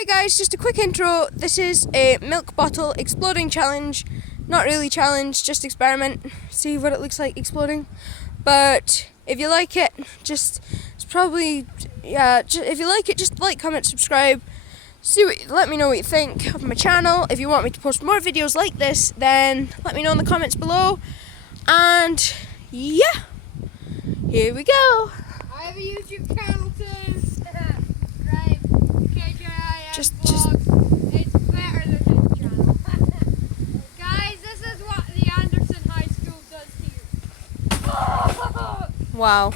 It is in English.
Hey guys, just a quick intro. This is a milk bottle exploding challenge. Not really challenge, just experiment. See what it looks like exploding. But if you like it, just if you like it, just like, comment, subscribe. Let me know what you think of my channel. If you want me to post more videos like this, then let me know in the comments below. And yeah, here we go. I have a YouTube channel too. Subscribe. KJIM Just- Vlogs. It's better than this channel. Guys, this is what the Anderson High School does to you. Wow.